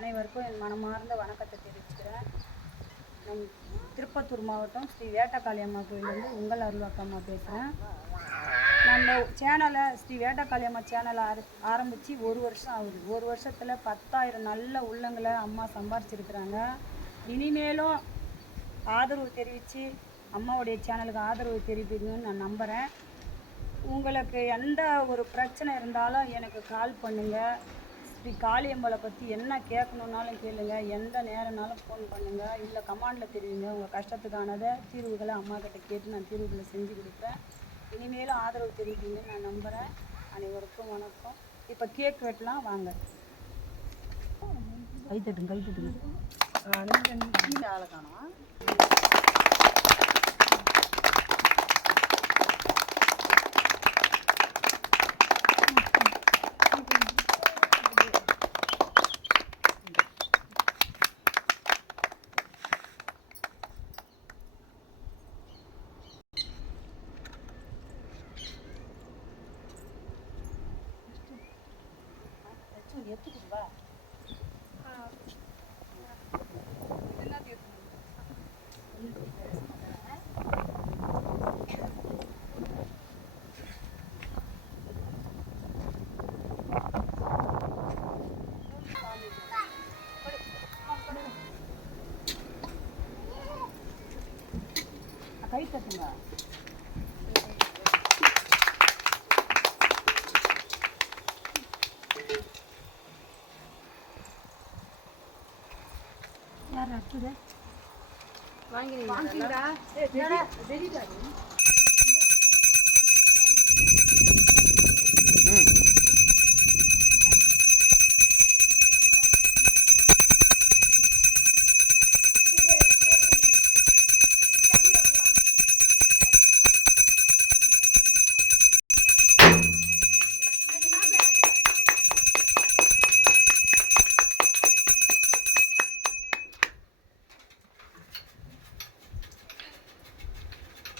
அனைவருக்கும் என் மனமார்ந்த வணக்கத்தை தெரிவிச்சுக்கிறேன். திருப்பத்தூர் மாவட்டம் ஸ்ரீ வேட்டக்காளி அம்மா கோயிலேருந்து உங்கள் அருள்வாக்கம்மா பேசுகிறேன் நம்ம சேனலை ஸ்ரீ வேட்டக்காளி அம்மா சேனலை ஆர ஆரம்பித்து ஒரு வருஷம் ஆகுது. ஒரு வருஷத்தில் பத்தாயிரம் நல்ல உள்ளங்களை அம்மா சம்பாரிச்சிருக்கிறாங்க. இனிமேலும் ஆதரவு தெரிவித்து அம்மாவுடைய சேனலுக்கு ஆதரவு தெரிவிக்கணும்னு நான் நம்புகிறேன் உங்களுக்கு எந்த ஒரு பிரச்சனை இருந்தாலும் எனக்கு கால் பண்ணுங்கள் ஸ்ரீ காளியம்மலை பற்றி என்ன கேட்கணுன்னாலும் கேளுங்க. எந்த நேரம்னாலும் ஃபோன் பண்ணுங்கள் இல்லை கமாண்டில் தெரிவிங்க உங்கள் கஷ்டத்துக்கானதை தீர்வுகளை அம்மா கிட்ட கேட்டு நான் தீர்வுகளை செஞ்சு கொடுப்பேன். இனிமேலும் ஆதரவு தெரிவிப்பீங்கன்னு நான் நம்புகிறேன் அனைவருக்கும் வணக்கம். இப்போ கேக் வெட்டலாம். வாங்க. கைத்தட்டுங்க கைத்தட்டுங்க ஆளை காணோம். 예쁘지 마. 아까 있었던 거. யார் அடுத்தது வாங்கிடா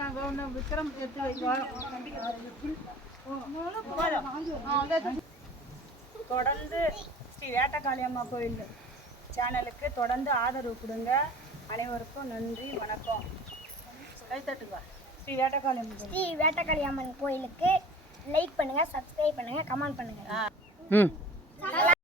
நாங்கள் ஒன்று விக்ரம் எடுத்து வைக்கிறோம் தொடர்ந்து ஸ்ரீ வேட்டக்காளி அம்மா கோயில் சேனலுக்கு தொடர்ந்து ஆதரவு கொடுங்க. அனைவருக்கும் நன்றி வணக்கம். கை தட்டுங்க. ஸ்ரீ வேட்டக்காளி அம்மா கோயில். ஸ்ரீ வேட்டக்காளி அம்மன் கோயிலுக்கு லைக் பண்ணுங்க சப்ஸ்கிரைப் பண்ணுங்க கமெண்ட் பண்ணுங்க. ம்.